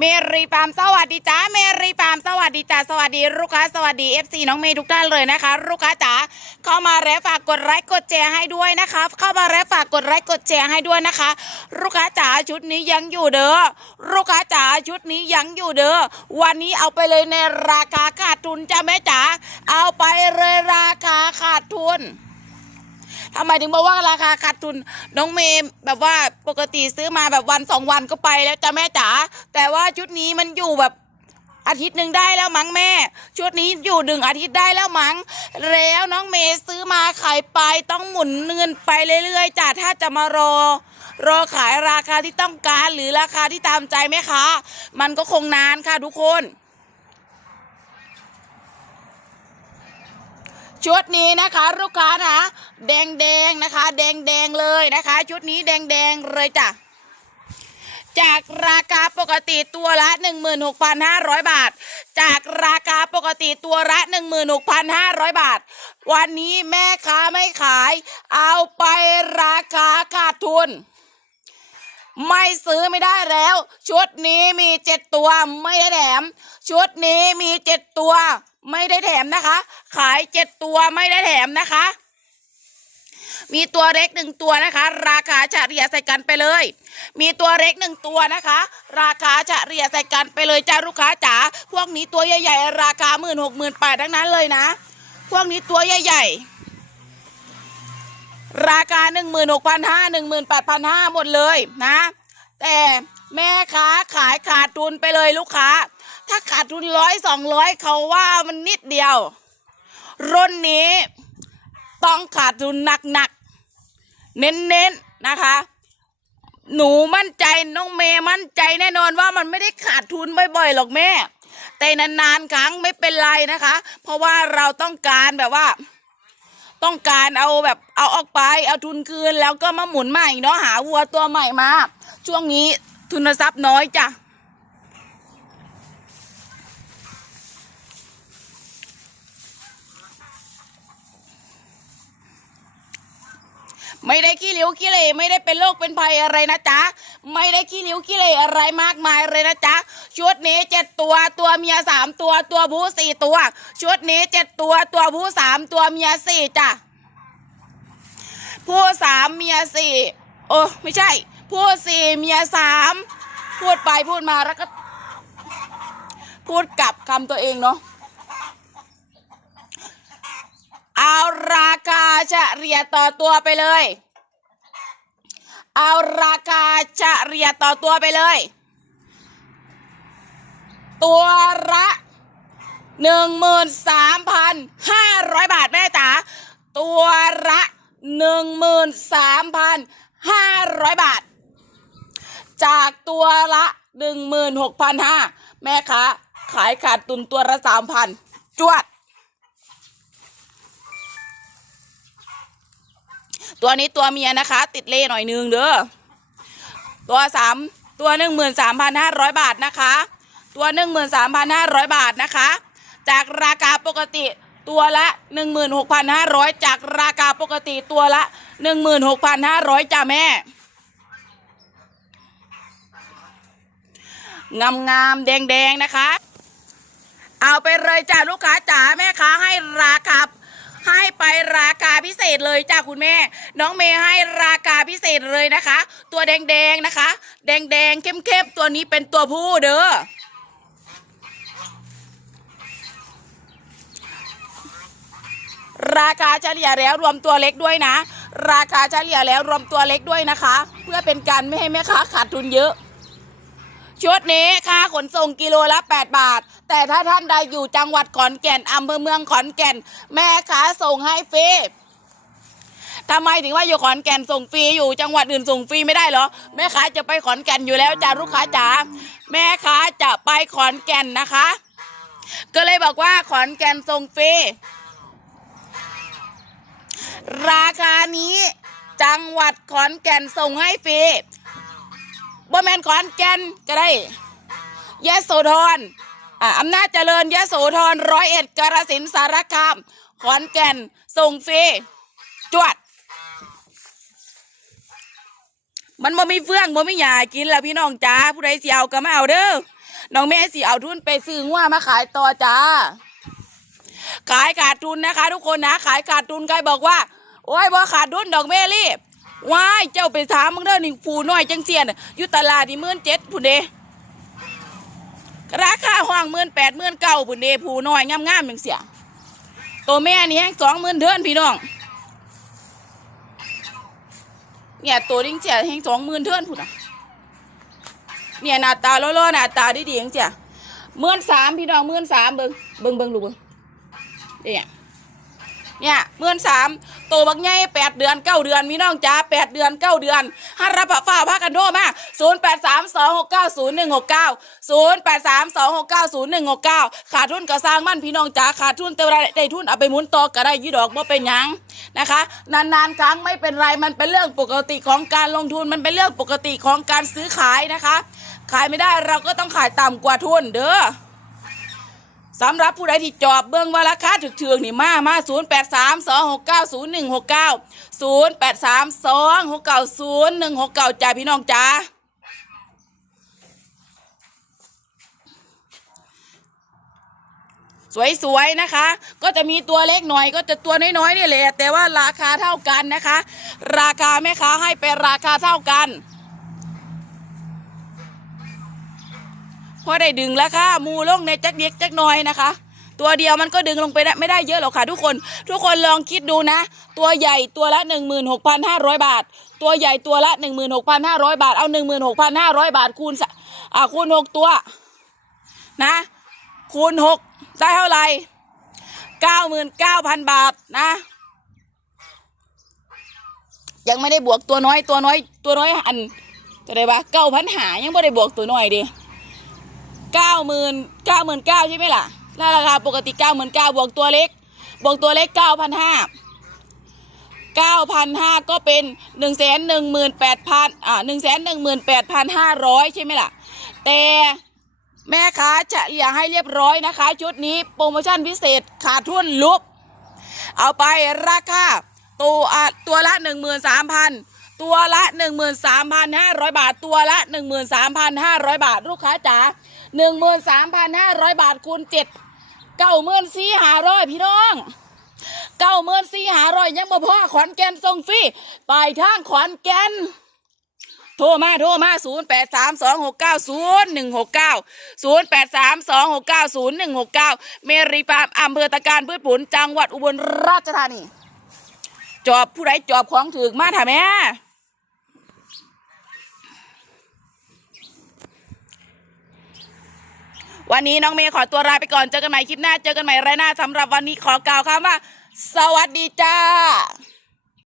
เมรีฟาร์มสวัสดีจ้าเมรีฟาร์มสวัสดีจ้าสวัสดีลูกค้าสวัสดี FC น้องเมย์ทุกท่านเลยนะคะ ลูกค้าจ๋าเข้ามาแล้วฝากกดไลค์กดแชร์ให้ด้วยนะคะ เข้ามาแล้วฝากกดไลค์กดแชร์ให้ด้วยนะคะ ลูกค้าจ๋าชุดนี้ยังอยู่เด้อลูกค้าจ๋าชุดนี้ยังอยู่เด้อวันนี้เอาไปเลยในราคาขาดทุนจ้าแม่จ๋าเอาไปเลยราคาขาดทุน ทำไมถึงบอกว่าราคาขาดทุนน้องเมย์แบบว่าปกติซื้อมาแบบวันสองวันก็ไปแล้วจ้ะแม่จ๋าแต่ว่าชุดนี้มันอยู่แบบอาทิตย์หนึ่งได้แล้วมั้งแม่ ชุดนี้อยู่หนึ่งอาทิตย์ได้แล้วมั้ง แล้วน้องเมย์ซื้อมาขายไปต้องหมุนเงินไปเรื่อยๆจ้ะถ้าจะมารอ รอขายราคาที่ต้องการหรือราคาที่ตามใจแม่ค้ามันก็คงนานค่ะทุกคน ชุดนี้นะคะลูกค้านะแดงแดงนะคะ แดงแดงเลยนะคะ ชุดนี้แดงแดงเลยจ้ะจากราคาปกติตัวละ 16,500 บาท จากราคาปกติตัวละ 16,500 บาท วันนี้แม่ค้าไม่ขาย เอาไปราคาขาดทุน ไม่ซื้อไม่ได้แล้ว ชุดนี้มีเจ็ดตัวไม่ได้แถม ชุดนี้มีเจ็ดตัว ไม่ได้แถมนะคะ ขายเจ็ดตัวไม่ได้แถมนะคะ มีตัวเล็กหนึ่งตัวนะคะ ราคาเฉลี่ยใส่กันไปเลย มีตัวเล็กหนึ่งตัวนะคะ ราคาเฉลี่ยใส่กันไปเลยจ้าลูกค้าจ๋าพวกนี้ตัวใหญ่ ๆ ราคาหมื่นหกหมื่นแปดทั้งนั้นเลยนะ พวกนี้ตัวใหญ่ ๆ ราคาหนึ่งหมื่นหกพันห้าหนึ่งหมื่นแปดพันห้าหมดเลยนะ แต่แม่ค้าขายขาดทุนไปเลยลูกค้าถ้าขา ดทุนร้อยสองร้อยเขาว่ามันนิดเดียว รุ่นนี้ต้องขาดทุนหนักๆ เน้นๆนะคะ หนูมั่นใจน้องเมย์มั่นใจแน่นอนว่ามันไม่ได้ขาดทุนบ่อยๆหรอกแม่ แต่นานๆครั้งไม่เป็นไรนะคะ เพราะว่าเราต้องการแบบว่า ต้องการเอาแบบเอาออกไปเอาทุนคืนแล้วก็มาหมุนใหม่เนาะหาวัวตัวใหม่มาช่วงนี้ทุนทรัพย์น้อยจ้ะ ไม่ได้ขี้เหลวขี้เหร่ไม่ได้เป็นโรคเป็นภัยอะไรนะจ๊ะ ไม่ได้ขี้เหลวขี้เหร่อะไรมากมายเลยนะจ๊ะ ชุดนี้เจ็ดตัวตัวเมียสามตัวตัวผู้สี่ตัว ชุดนี้เจ็ดตัวตัวผู้สามตัวเมียสี่จ้ะ ผู้สามเมียสี่โอ้ไม่ใช่ ผู้สี่เมียสามพูดไปพูดมาแล้วก็ พูดกลับคำตัวเองเนาะ เอาราคาเฉลี่ยต่อตัวไปเลย เอาราคาเฉลี่ยต่อตัวไปเลย ตัวละหนึ่งหมื่นสามพันห้าร้อยบาทแม่จ๋าตัวละหนึ่งหมื่นสามพันห้าร้อยบาท จากตัวละหนึ่งหมื่นหกพันห้าแม่ค้าขายขาดตุนตัวละสามพันจวด ตัวนี้ตัวเมียนะคะ ติดเล่หน่อยนึงเด้อตัวสามตัวหนึ่งหมื่นสามพันห้าร้อยบาทนะคะ ตัวหนึ่งหมื่นสามพันห้าร้อยบาทนะคะ จากราคาปกติตัวละหนึ่งหมื่นหกพันห้าร้อยจากราคาปกติตัวละหนึ่งหมื่นหกพันห้าร้อยจ้าแม่งามงามๆแดงแดงๆนะคะ เอาไปเลยจ้าลูกค้าจ๋าแม่ค้าให้ราคา ให้ไปราคาพิเศษเลยจ้าคุณแม่ น้องเมย์ให้ราคาพิเศษเลยนะคะ ตัวแดงๆนะคะ แดงๆเข้มๆตัวนี้เป็นตัวผู้เด้อราคาเฉลี่ยแล้วรวมตัวเล็กด้วยนะ ราคาเฉลี่ยแล้วรวมตัวเล็กด้วยนะคะ เพื่อเป็นการไม่ให้แม่ค้าขาดทุนเยอะชุดนี้ค่าขนส่งกิโลละ 8 บาท แต่ถ้าท่านใดอยู่จังหวัดขอนแก่นอำเภอเมืองขอนแก่น แม่ค้าส่งให้ฟรีทำไมถึงว่าอยู่ขอนแก่นส่งฟรีอยู่จังหวัดอื่นส่งฟรีไม่ได้เหรอแม่ค้าจะไปขอนแก่นอยู่แล้วจ้าลูกค้าจ๋าแม่ค้าจะไปขอนแก่นนะคะ ก็เลยบอกว่าขอนแก่นส่งฟรีราคานี้จังหวัดขอนแก่นส่งให้ฟรีบ่แมนขอนแก่นก็ได้ยะโสธร อำนาจเจริญยะโสธรร้อยเอ็ดกาฬสินสารคาม ขอนแก่น ส่งฟรีจวด มันบ่มีเฟื่องบ่มีหยากินแล้วพี่น้องจ้าผู้ใดสิเอาก็มาเอาเด้อน้องเมย์สิเอาทุนไปซื้องัวมาขายต่อจ้า ขายขาดทุนนะคะ ทุกคนนะ ขายขาดทุนใครบอกว่า โอ้ยบ่ขาดทุนดอกเมลี่ว้ายเจ้าไปถามมึงเด้อหนี่งฟูน้อยจังเสียนอยู่ตลาดนี่มื่นเจ็ดพุ่นเด ราคาห้องหมื่นแปดหมื่นเก้าผุนเดผูน้อยงามๆจังเสียตัวแม่นี่แห้งสองหมื่นเทินพี่น้องเนี่ยตัวดิ้งเจียแห้งสองหมื่นเทินพุ่นอะเนี่ยหน้าตาล่อๆหน้าตาดีๆจังเจียหมื่นสามพี่น้องหมื่นสามเบิ้งเบิ้งเบิ้งลูกเบิ้งเนี่ย เนี่ยเมื่อนสามโตบักใหญ่แปดเดือนเก้าเดือนมีน้องจ้าแปดเดือนเก้าเดือนฮัรับผ้าฝ้าผ้ากันโดมาศูนย์แปดสามสองหกเก้าศูนย์หนึ่งหกเก้าศูนย์แปดสามสองหกเก้าศูนย์หนึ่งหกเก้าขาดทุนก็สร้างมั่นพี่น้องจ้าขาดทุนแต่ว่าได้ทุนเอาไปหมุนต่อก็ได้ยี่ดอกบ่เป็นยังนะคะ นานๆครั้งไม่เป็นไรมันเป็นเรื่องปกติของการลงทุนมันเป็นเรื่องปกติของการซื้อขายนะคะ ขายไม่ได้เราก็ต้องขายต่ำกว่าทุนเด้อ สำหรับผู้ใดที่จอบเบื้องว่าราคาถึกๆนี่มา มา0 8 3 2 6 9 0 1 6 9 0 8 3 2 6 9 0 1 6 9จ้าพี่น้องจ้าสวยๆนะคะ ก็จะมีตัวเล็กหน่อยก็จะตัวน้อยๆนี่แหละแต่ว่าราคาเท่ากันนะคะ ราคาแม่ค้าให้เป็นราคาเท่ากัน พอได้ดึงแล้วค่ะมูลงในจักเด็กจักน้อยนะคะ ตัวเดียวมันก็ดึงลงไปได้ไม่ได้เยอะหรอกค่ะ ทุกคน ทุกคนลองคิดดูนะ ตัวใหญ่ตัวละ 16,500 บาท ตัวใหญ่ตัวละ 16,500 บาท เอา 16,500 บาทคูณอ่าคูณ 6 ตัว นะ คูณ 6 ได้เท่าไหร่99,000 บาทนะยังไม่ได้บวกตัวน้อยตัวน้อยตัวน้อยอันจะได้ปะเก้าพันหายังไม่ได้บวกตัวน้อยดิ เก้าหมื่นเก้าหมื่นเก้าใช่ไหมล่ะถ้าราคาปกติเก้าหมื่นเก้าบวกตัวเล็ก บวกตัวเล็กเก้าพันห้าเก้าพันห้าก็เป็นหนึ่งแสนหนึ่งหมื่นแปดพันอ่าหนึ่งแสนหนึ่งหมื่นแปดพันห้าร้อยใช่ไหมล่ะ แต่แม่ค้าจะเอียให้เรียบร้อยนะคะ ชุดนี้โปรโมชั่นพิเศษขาดทุนลุบ เอาไปราคาตัวตัวละหนึ่งหมื่นสามพันตัวละหนึ่งหมื่นสามพันห้าร้อยบาท ตัวละหนึ่งหมื่นสามพันห้าร้อยบาทลูกค้าจ๋า หนึ่งหมื่นสามพันห้าร้อยบาทคูณเจ็ดเก้าหมื่นสี่หาร้อยพี่น้องเก้าหมื่นสี่หาร้อยยังบ่พอขอนแก่นส่งฟรีไปทางขอนแก่นโทรมาโทรมา0 8 3 2 6 9 0 1 6 9 0 8 3 2 6 9 0 1 6 9เก้าศูนย์แปดสามรีฟาร์หนึ่งหกเก้าเมรีปามอำเภอตะการพืชผลจังหวัดอุบลราชธานี จอบผู้ใดจอบของถือมาถ่าแม่ วันนี้น้องเมย์ขอตัวลาไปก่อนเจอกันใหม่คลิปหน้าเจอกันใหม่ไรหน้าสำหรับวันนี้ขอกล่าวคำว่า สวัสดีจ้า